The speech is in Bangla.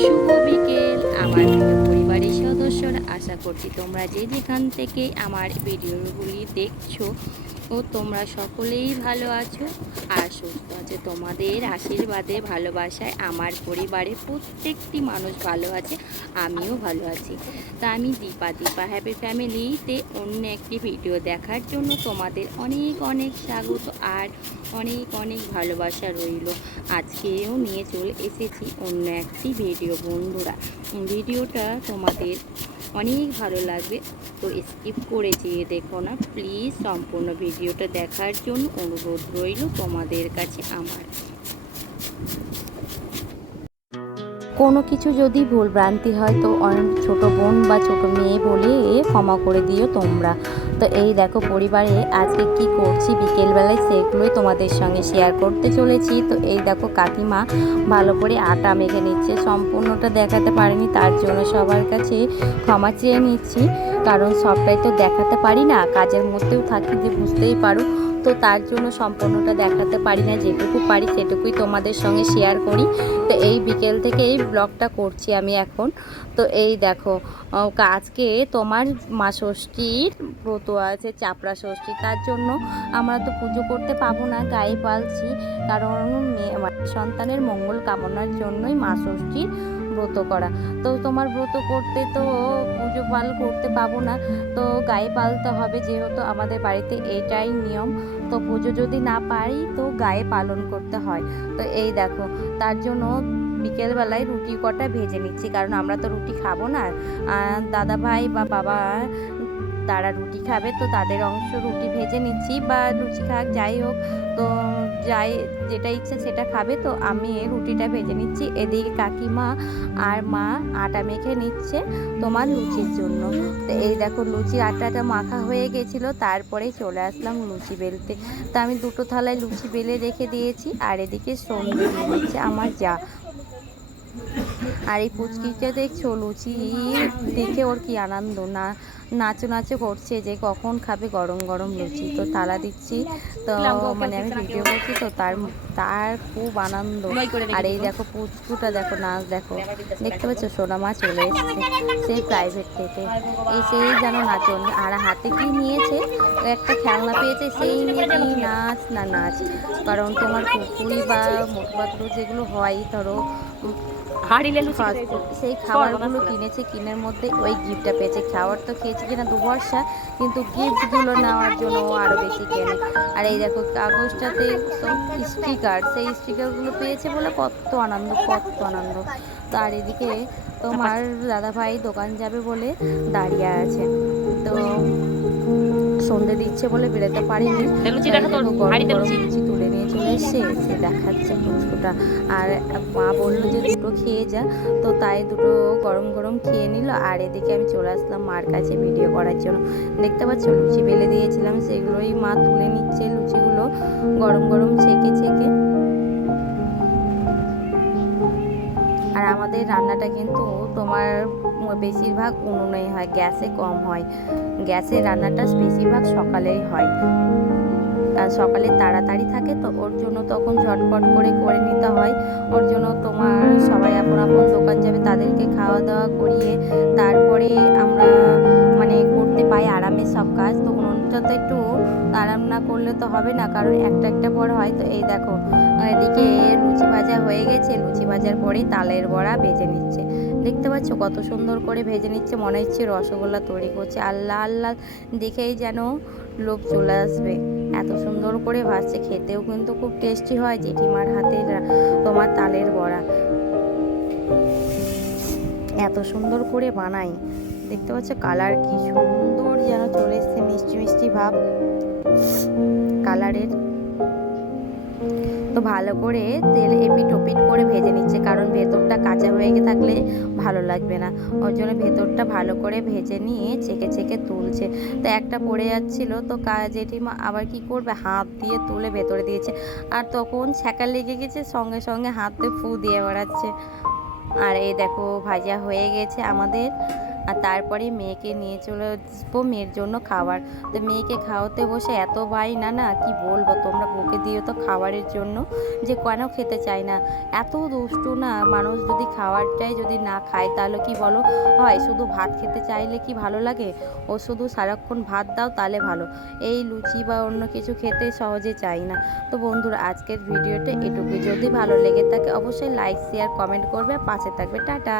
শুভ বিকেল আমার পরিবারের সদস্যরা। আশা করছি তোমরা যে যেখান থেকে আমার ভিডিওগুলি দেখছ ও তোমরা সকলেই ভালো আছো আর সুস্থ আছো। তোমাদের আশীর্বাদে, ভালোবাসায় আমার পরিবারে প্রত্যেকটি মানুষ ভালো আছে, আমিও ভালো আছি। তা আমি দীপা দীপা হ্যাপি ফ্যামিলিতে অন্য একটি ভিডিও দেখার জন্য তোমাদের অনেক অনেক স্বাগত আর অনেক অনেক ভালোবাসা রইল। আজকেও নিয়ে চলে এসেছি অন্য একটি ভিডিও বন্ধুরা। ভিডিওটা তোমাদের অনেক ভালো লাগবে, তো স্কিপ করে যেয়ে দেখো না প্লিজ সম্পূর্ণ ভিডিওটা দেখার জন্য অনুরোধ রইল তোমাদের কাছে আমার। কোনো কিছু যদি ভুল ভ্রান্তি হয় তো অনেক ছোট বোন বা ছোট মেয়ে বলে ক্ষমা করে দিও তোমরা। তো এই দেখো পরিবারে আজকে কি করছি? বিকেলবেলায় সেগুলোই তোমাদের সঙ্গে শেয়ার করতে চলেছি। তো এই দেখো কাকিমা ভালো করে আটা মেখে নিচ্ছে। সম্পূর্ণটা দেখাতে পারিনি, তার জন্য সবার কাছে ক্ষমা চেয়ে নিচ্ছি। কারণ সবটাই তো দেখাতে পারি না। কাজের মধ্যেও থাকি যে বুঝতেই পারো। তো তার জন্য সম্পূর্ণটা দেখাতে পারি না, যেটুকু পারি সেটুকুই তোমাদের সঙ্গে শেয়ার করি। তো এই বিকেল থেকে এই ব্লগটা করছি আমি এখন। তো এই দেখো আজকে তোমার মা ষষ্ঠীর ব্রত আছে, চাপড়া ষষ্ঠী। তার জন্য আমরা তো পুজো করতে পাবো না গায়ে পালছি। কারণ মেয়ে সন্তানের মঙ্গল কামনার জন্যই মা ষষ্ঠীর ব্রত করা। তো তোমার ব্রত করতে তো পুজো পাল করতে পাবো না। তো গায়ে পালতে হবে যেহেতু আমাদের বাড়িতে এটাই নিয়ম। তো পুজো যদি না পারি তো গায়ে পালন করতে হয়। তো এই দেখো, তার জন্য বিকেলবেলায় রুটি কটা ভেজে নিচ্ছি। কারণ আমরা তো রুটি খাব না। দাদা ভাই বা বাবা তারা রুটি খাবে, তো তাদের অংশ রুটি ভেজে নিচ্ছি বা লুচি খাক, যাই হোক। তো যাই, যেটা ইচ্ছে সেটা খাবে, তো আমি রুটিটা ভেজে নিচ্ছি। এদিকে কাকিমা আর মা আটা মেখে নিচ্ছে তোমার লুচির জন্য। তো এই দেখো, লুচি আটাটা মাখা হয়ে গেছিল, তারপরে চলে আসলাম লুচি বেলতে। তো আমি দুটো থালায় লুচি বেলে রেখে দিয়েছি, আর এদিকে সন্ধে দিয়ে দিচ্ছে আমার যা। আর এই পুচকিটা দেখছ লুচি দেখে ওর কি আনন্দ? না নাচো নাচো করছে যে কখন খাবে গরম গরম লুচি। তো তালা দিচ্ছি। তো মানে আমি ভিডিও করছি তো তার তার খুব আনন্দ। আর এই দেখো। পুচকুটা দেখো নাচ দেখো। দেখতে পাচ্ছ সোনা মা চলে এসেছে সেই প্রাইভেট থেকে। এই সেই যেন নাচন। আর হাতে কি নিয়েছে? একটা খেলনা পেয়েছে সেই নিয়ে নাচ না নাচ। কারণ তোমার পুকুরি বা মোটপাত্র যেগুলো হয় ধরো ফাস্ট ফুড সেই খাবারগুলো কিনেছে কিনের মধ্যে ওই গিফটটা পেয়েছে। খাবার তো খেয়েছে কিনা দু বর্ষা কিন্তু গিফটগুলো নেওয়ার জন্য ও আরও বেশি কেনে আর এই দেখো কাগজটাতে স্টিকার সেই স্টিকারগুলো পেয়েছে বলে কত আনন্দ কত আনন্দ। তো আর এদিকে তোমার দাদা ভাই দোকান যাবে বলে দাঁড়িয়ে আছে। তো সন্ধে দিচ্ছে বলে বেরোতে পারিনি। লুচি তোর গরম গরম এসছে সে দেখাচ্ছে পুচকুটা আর মা বলল যে দুটো খেয়ে যা। তো তাই দুটো গরম গরম খেয়ে নিল। আর এদিকে আমি চলে আসলাম মার কাছে ভিডিও করার জন্য। দেখতে পাচ্ছ? লুচি বেলে দিয়েছিলাম। সেগুলোই মা তুলে নিচ্ছে। লুচিগুলো গরম গরম ছেঁকে ছেঁকে। আর আমাদের রান্নাটা কিন্তু তোমার বেশিরভাগ উনুনেই হয়। গ্যাসে কম হয়। গ্যাসে রান্নাটা বেশিরভাগ সকালেই হয়। সকালে তাড়াতাড়ি থাকে, তো ওর জন্য তখন ঝটপট করে করে নিতে হয়। ওর জন্য তোমার সবাই আপন আপন দোকান যাবে, তাদেরকে খাওয়া দাওয়া করিয়ে তারপরে আমরা মানে করতে পাই আরামে সব কাজ। তো উনুনটা তো একটু আরাম না করলে তো হবে না, কারণ একটা একটা পর হয়। তো এই দেখো, এদিকে লুচি ভাজা হয়ে গেছে। লুচি ভাজার পরেই তালের বড়া ভেজে নিচ্ছে। দেখতে পাচ্ছ কত সুন্দর করে ভেজে নিচ্ছে, মনে হচ্ছে রসগোল্লা তৈরি করছে। আল্লাহ আল্লাহ, দেখেই যেন লোভ চলে আসবে। এত সুন্দর করে ভাজছে, খেতেও কিন্তু খুব টেস্টি হয় জেঠিমার হাতের, তোমার তালের বড়া। এত সুন্দর করে বানাই। দেখতে পাচ্ছ কালার কি সুন্দর যেন চলে এসছে, মিষ্টি মিষ্টি ভাব। কালারের তো ভালো করে তেল এপিট ওপিট করে ভেজে নিচ্ছে, কারণ ভেতরটা কাঁচা হয়ে থাকলে ভালো লাগবে না। ওর জন্য ভেতরটা ভালো করে ভেজে নিয়ে ছেঁকে ছেঁকে তুলছে। তো একটা পড়ে যাচ্ছিল, তো জেঠিমা আবার কি করবে? হাত দিয়ে তুলে ভেতরে দিয়েছে। আর তখন ছ্যাঁকা লেগে গেছে, সঙ্গে সঙ্গে হাতে ফু দিয়ে বেড়াচ্ছে। আর এই দেখো, ভাজা হয়ে গেছে আমাদের। আর তারপরে মেয়েকে নিয়ে চলে আসব মেয়ের জন্য খাবার। তো মেয়েকে খাওয়াতে বসে এত ভাই না না কি বলব তোমরা বকে দিও তো খাবারের জন্য। যে কেন খেতে চায় না? এত দুষ্টু না? মানুষ যদি খাবারটাই যদি না খায়, তাহলে কি বলো? হয় শুধু ভাত খেতে চাইলে কি ভালো লাগে? ও শুধু সারাক্ষণ ভাত দাও, তাহলে ভালো। এই লুচি বা অন্য কিছু খেতে সহজে চাই না। তো বন্ধুরা, আজকের ভিডিওটা এটুকুই। যদি ভালো লেগে থাকে, অবশ্যই লাইক শেয়ার কমেন্ট করবে। পাশে থাকবে, টাটা।